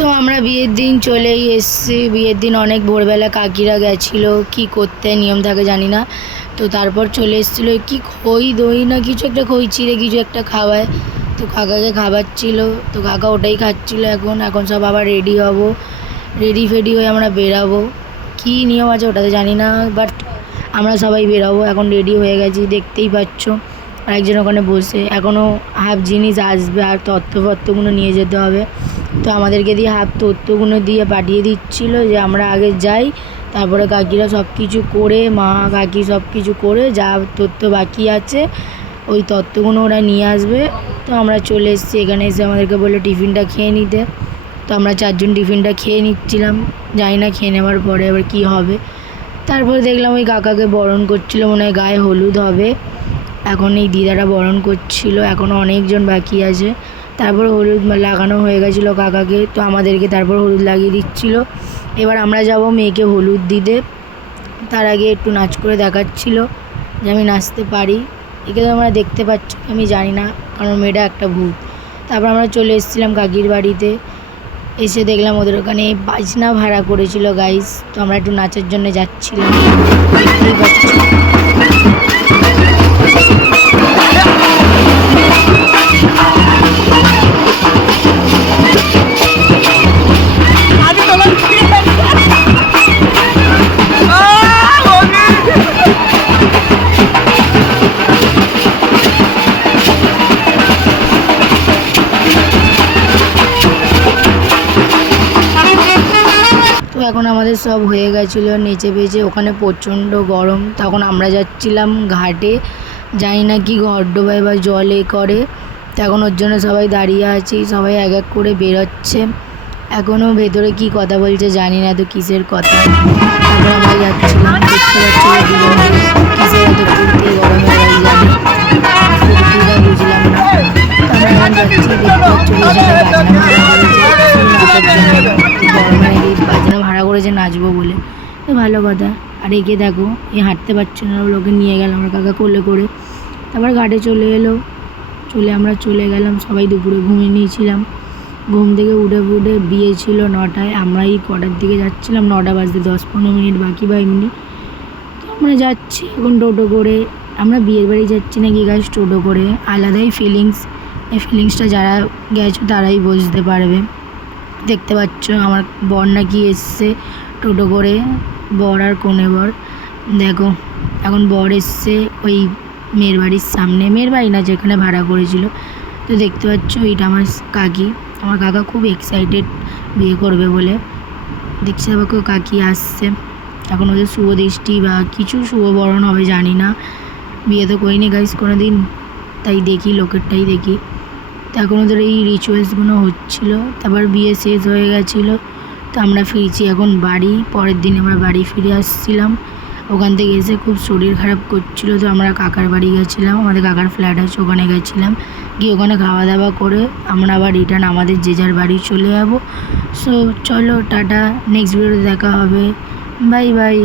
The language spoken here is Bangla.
তো আমরা বিয়ের দিন চলেই এসেছি। বিয়ের দিন অনেক ভোরবেলা কাকিরা গেছিলো কি করতে, নিয়ম থাকে জানি না। তো তারপর চলে এসেছিলো কি খই দই না কিছু একটা, খই চিড়ে কিছু একটা খাওয়ায়। তো কাকাকে খাওয়াচ্ছিল, তো কাকা ওটাই খাচ্ছিলো। এখন সব আবার রেডি হব, রেডি ফেডি হয়ে আমরা বেরাবো। কী নিয়ম আছে ওটা তো জানি না, বাট আমরা সবাই বেরাবো। এখন রেডি হয়ে গেছি, দেখতেই পাচ্ছ। আরেকজন ওখানে বসে, এখনও হাফ জিনিস আসবে আর তথ্যপত্রগুলো নিয়ে যেতে হবে। তো আমাদেরকে দিয়ে হাফ তথ্যগুলো দিয়ে পাঠিয়ে দিচ্ছিলো যে আমরা আগে যাই, তারপরে কাকিরা সব কিছু করে, মা কাকি সব কিছু করে যা তথ্য বাকি আছে ওই তথ্যগুলো ওরা নিয়ে আসবে। তো আমরা চলে এসেছি। এখানে এসে আমাদেরকে বললো টিফিনটা খেয়ে নিতে। তো আমরা 4 জন টিফিনটা খেয়ে নিচ্ছিলাম, জানি না খেয়ে নেওয়ার পরে এবার কী হবে। তারপরে দেখলাম ওই কাকাকে বরণ করছিল, মনে হয় গায়ে হলুদ হবে। এখন এই দিদারা বরণ করছিল, এখনও অনেকজন বাকি আছে। তারপর হলুদ লাগানো হয়ে গেছিলো কাকাকে, তো আমাদেরকে তারপর হলুদ লাগিয়ে দিচ্ছিল। এবার আমরা যাব মেয়েকে হলুদ দিতে। তার আগে একটু নাচ করে দেখাচ্ছিল যে আমি নাচতে পারি। একে তো আমরা দেখতে পাচ্ছি, আমি জানি না, কারণ মেয়েটা একটা ভূত। তারপর আমরা চলে এসেছিলাম কাকির বাড়িতে। এসে দেখলাম ওদের ওখানে বাজনা ভাড়া করেছিল গাইস। তো আমরা একটু নাচের জন্য যাচ্ছিলাম, দেখতেই পাচ্ছি। এখন আমাদের সব হয়ে গেছিলো নেচে বেচে, ওখানে প্রচণ্ড গরম। তখন আমরা যাচ্ছিলাম ঘাটে, জানি না কি ঘরডোবায় বা জলে করে। তো এখন ওর জন্য সবাই দাঁড়িয়ে আছি, সবাই এক এক করে বেরোচ্ছে। এখনও ভেতরে কি কথা বলছে জানি না, তো কিসের কথা। তারপর আমরা যাচ্ছিলাম, দেখতে পাচ্ছি কিসের এত ফুর্তি, গরমে গাড়ি যাবে ফুর্তিটা বুঝলাম না। তো আমরা এখন যাচ্ছি, দেখতে পাচ্ছি বাজনা ভাড়া করেছে নাচবো বলে। তো ভালো কথা। আর একে দেখো, হাঁটতে পারছে না, লোকে নিয়ে গেলাম আমরা কাকা কোলে করে। তারপর ঘাটে চলে এলো, আমরা চলে গেলাম। সবাই দুপুরে ঘুমিয়ে নিয়েছিলাম। ঘুম থেকে উঠে বিয়ে ছিল 9টায়, আমরা এই কটার দিকে যাচ্ছিলাম, 9টা বাজতে 10-15 মিনিট বাকি বা এমনি। তো আমরা যাচ্ছি এখন টোটো করে। আমরা বিয়ের বাড়ি যাচ্ছি নাকি গাইস টোটো করে, আলাদাই ফিলিংস। এই ফিলিংসটা যারা গেছো তারাই বুঝতে পারবে। দেখতে পাচ্ছ আমার বর নাকি এসছে টোটো করে, বর আর কনে বর। দেখো এখন বর এসছে ওই মেয়ের বাড়ির সামনে, মেয়ের বাড়ি না যেখানে ভাড়া করেছিল। তো দেখতে পাচ্ছ এইটা আমার কাকি। আমার কাকা খুব এক্সাইটেড বিয়ে করবে বলে। দেখছি আমাকে কাকি আসছে। এখন ওদের শুভ দৃষ্টি বা কিছু শুভ বরণ হবে জানি না, বিয়ে তো করিনি গাইস কোনো দিন, তাই দেখি লোকেরটাই দেখি। তো এখন ওদের এই রিচুয়ালসগুলো হচ্ছিলো। তারপর বিয়ে শেষ হয়ে গেছিলো। তো আমরা ফিরছি এখন বাড়ি। পরের দিন আমরা বাড়ি ফিরে আসছিলাম। ওখান থেকে এসে খুব শরীর খারাপ করছিলো, তো আমরা কাকার বাড়ি গেছিলাম, আমাদের কাকার ফ্ল্যাট আছে ওখানে গেছিলাম। গিয়ে ওখানে খাওয়া দাওয়া করে আমরা আবার রিটার্ন আমাদের যে যার বাড়ি চলে যাবো। সো চলো টাটা, নেক্সট ভিডিওতে দেখা হবে, বাই বাই।